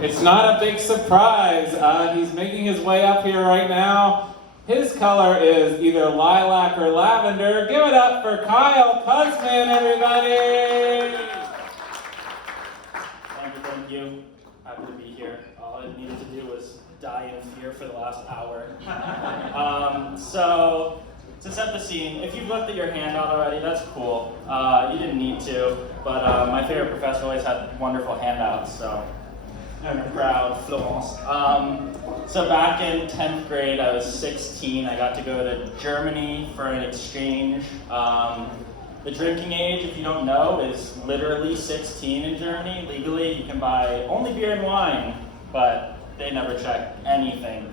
It's not a big surprise. He's making his way up here right now. His color is either lilac or lavender. Give it up for Kyle Kuzman, everybody! Thank you. Happy to be here. All I needed to do was die in fear for the last hour. So, to set the scene, if you've looked at your handout already, that's cool. You didn't need to, but my favorite professor always had wonderful handouts, so I'm proud, Florence. So back in 10th grade, I was 16. I got to go to Germany for an exchange. The drinking age, if you don't know, is literally 16 in Germany. Legally, you can buy only beer and wine, but they never check anything.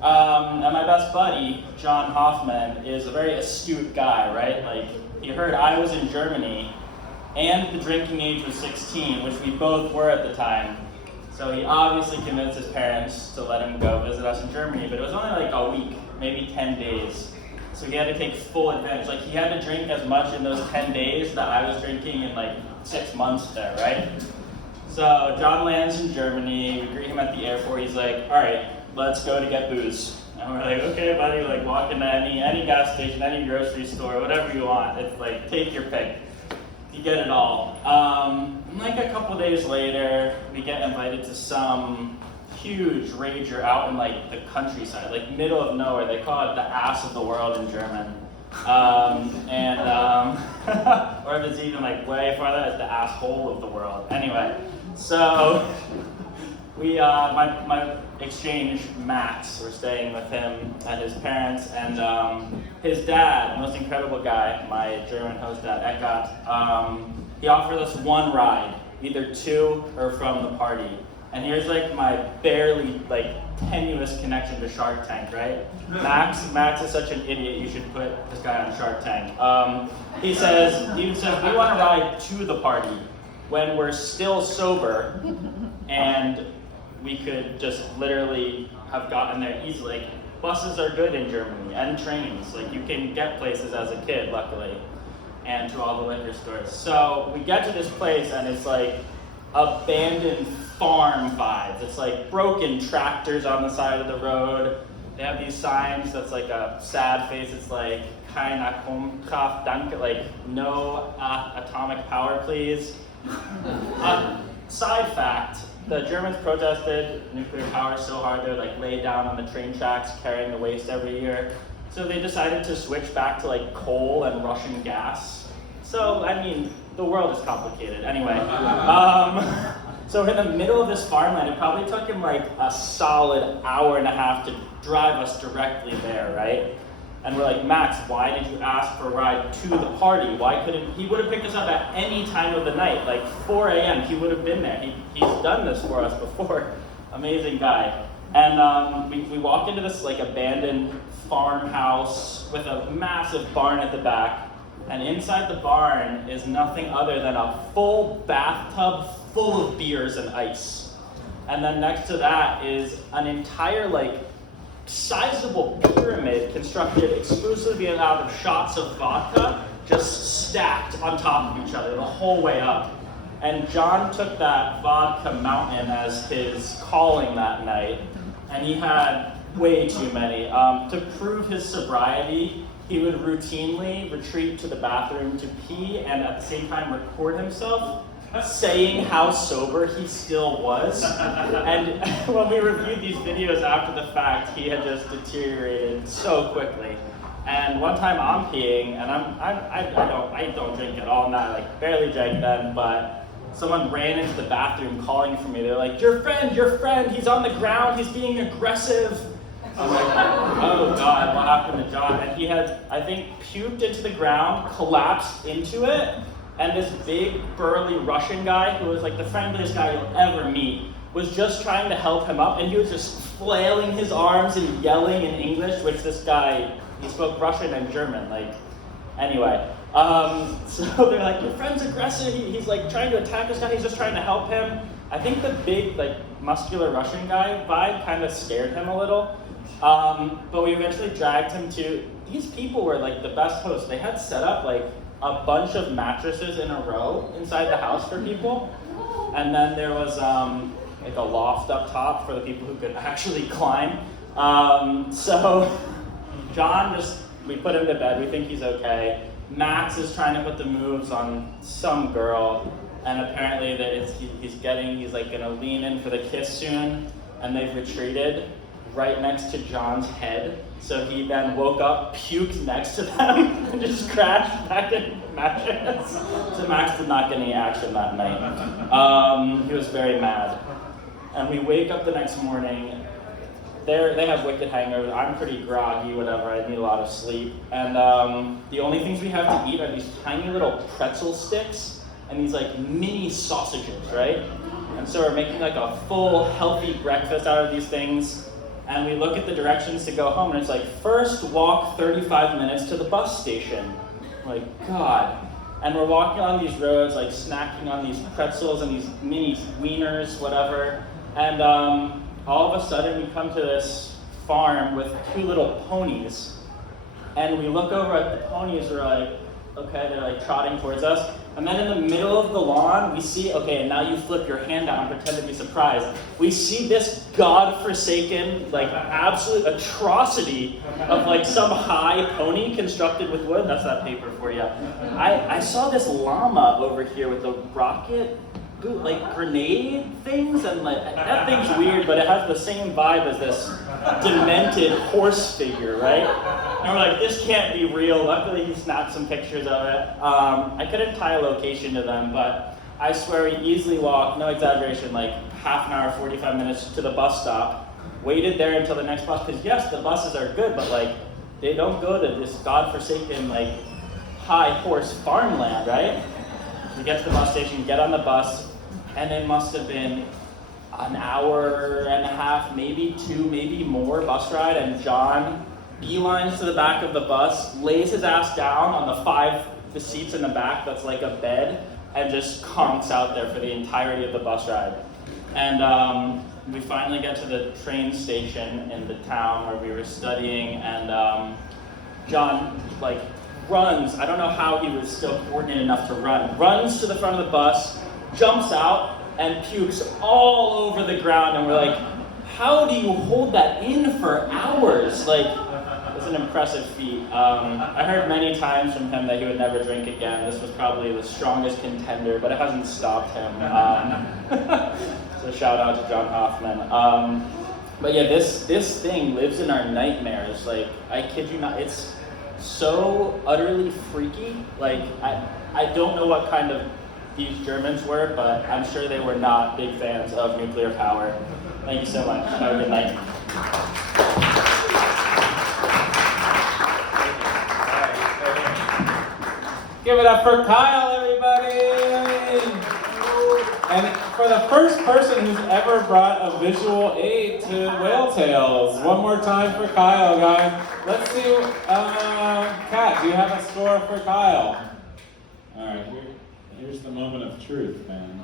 And my best buddy, John Hoffman, is a very astute guy, right? Like, he heard I was in Germany, and the drinking age was 16, which we both were at the time. So he obviously convinced his parents to let him go visit us in Germany, but it was only like a week, maybe 10 days. So he had to take full advantage. Like, he had to drink as much in those 10 days that I was drinking in like 6 months there, right? So John lands in Germany, we greet him at the airport. He's like, all right, let's go to get booze. And we're like, okay, buddy, like walk into any gas station, any grocery store, whatever you want. It's like, take your pick. You get it all. And like a couple days later, we get invited to some huge rager out in like the countryside, like middle of nowhere. They call it the ass of the world in German. Or if it's even like way farther, it's the asshole of the world. Anyway, so we, my exchange, Max, we're staying with him at his parents, and his dad, most incredible guy, my German host dad, Eckhart, he offered us one ride, either to or from the party. And here's like my barely like tenuous connection to Shark Tank, right? Max is such an idiot, you should put this guy on Shark Tank. He says, we want to ride to the party when we're still sober, and we could just literally have gotten there easily. Like, buses are good in Germany, and trains. Like, you can get places as a kid, luckily, and to all the liquor stores. So we get to this place, and it's like abandoned farm vibes. It's like broken tractors on the side of the road. They have these signs that's like a sad face. It's like keine Atomkraft, danke, like no atomic power, please. Side fact, the Germans protested nuclear power so hard they would like lay down on the train tracks carrying the waste every year. So they decided to switch back to like coal and Russian gas. So, I mean, the world is complicated. Anyway, so in the middle of this farmland, it probably took him like a solid hour and a half to drive us directly there, right? And we're like, Max, why did you ask for a ride to the party? Why couldn't, he would have picked us up at any time of the night, like 4 a.m., he would have been there. He's done this for us before. Amazing guy. And we walk into this like abandoned farmhouse with a massive barn at the back. And inside the barn is nothing other than a full bathtub full of beers and ice. And then next to that is an entire like sizable pyramid constructed exclusively out of shots of vodka, just stacked on top of each other the whole way up. And John took that vodka mountain as his calling that night, and he had way too many. To prove his sobriety, he would routinely retreat to the bathroom to pee and at the same time record himself saying how sober he still was. And when we reviewed these videos after the fact, he had just deteriorated so quickly. And one time I'm peeing, and I don't drink at all, not like barely drank then, but someone ran into the bathroom calling for me. They're like, your friend, he's on the ground, he's being aggressive. I'm like, oh God, what happened to John? And he had, I think, puked into the ground, collapsed into it, and this big, burly Russian guy, who was like the friendliest guy you'll ever meet, was just trying to help him up, and he was just flailing his arms and yelling in English, which this guy, he spoke Russian and German, like, anyway. So they're like, your friend's aggressive, he's like trying to attack this guy, he's just trying to help him. I think the big, like, muscular Russian guy vibe kind of scared him a little. But we eventually dragged him to, these people were like the best hosts. They had set up like a bunch of mattresses in a row inside the house for people. And then there was like a loft up top for the people who could actually climb. So John we put him to bed, we think he's okay. Max is trying to put the moves on some girl, and apparently he's like gonna lean in for the kiss soon, and they've retreated right next to John's head. So he then woke up, puked next to them, and just crashed back in the mattress. So Max did not get any action that night. He was very mad. And we wake up the next morning. They have wicked hangovers. I'm pretty groggy, whatever. I need a lot of sleep. And the only things we have to eat are these tiny little pretzel sticks and these like mini sausages, right? And so we're making like a full, healthy breakfast out of these things. And we look at the directions to go home, and it's like, first walk 35 minutes to the bus station. I'm like, God. And we're walking on these roads, like snacking on these pretzels and these mini wieners, whatever. And all of a sudden we come to this farm with 2 little ponies. And we look over at the ponies, we're like, okay, they're like trotting towards us. And then in the middle of the lawn, we see, okay, and now you flip your hand down and pretend to be surprised. We see this godforsaken, like absolute atrocity of like some high pony constructed with wood. That's that paper for you. I saw this llama over here with the rocket, like grenade things, and like that thing's weird, but it has the same vibe as this demented horse figure, right? And we're like, this can't be real. Luckily, he snapped some pictures of it. I couldn't tie a location to them, but I swear we easily walked, no exaggeration, like half an hour, 45 minutes to the bus stop, waited there until the next bus, because yes, the buses are good, but like, they don't go to this godforsaken, like, high horse farmland, right? We get to the bus station, get on the bus, and it must have been an hour and a half, maybe 2, maybe more bus ride, and John beelines to the back of the bus, lays his ass down on the seats in the back that's like a bed, and just conks out there for the entirety of the bus ride. And we finally get to the train station in the town where we were studying, and John like runs, I don't know how he was still coordinated enough to run, runs to the front of the bus, jumps out, and pukes all over the ground, and we're like, how do you hold that in for hours? Like, it's an impressive feat. I heard many times from him that he would never drink again. This was probably the strongest contender, but it hasn't stopped him. So shout out to John Hoffman. But yeah, this thing lives in our nightmares. Like, I kid you not, it's so utterly freaky. Like, I don't know what kind of these Germans were, but I'm sure they were not big fans of nuclear power. Thank you so much. Have a good night. Give it up for Kyle, everybody! And for the first person who's ever brought a visual aid to Whale Tales. One more time for Kyle, guys. Let's see, Kat, do you have a score for Kyle? All right, here's the moment of truth, man.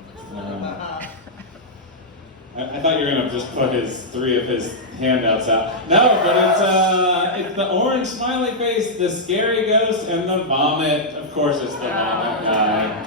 I thought you were gonna just put 3 of his handouts out. No, but it's the orange smiley face, the scary ghost, and the vomit. Of course, it's the vomit guy.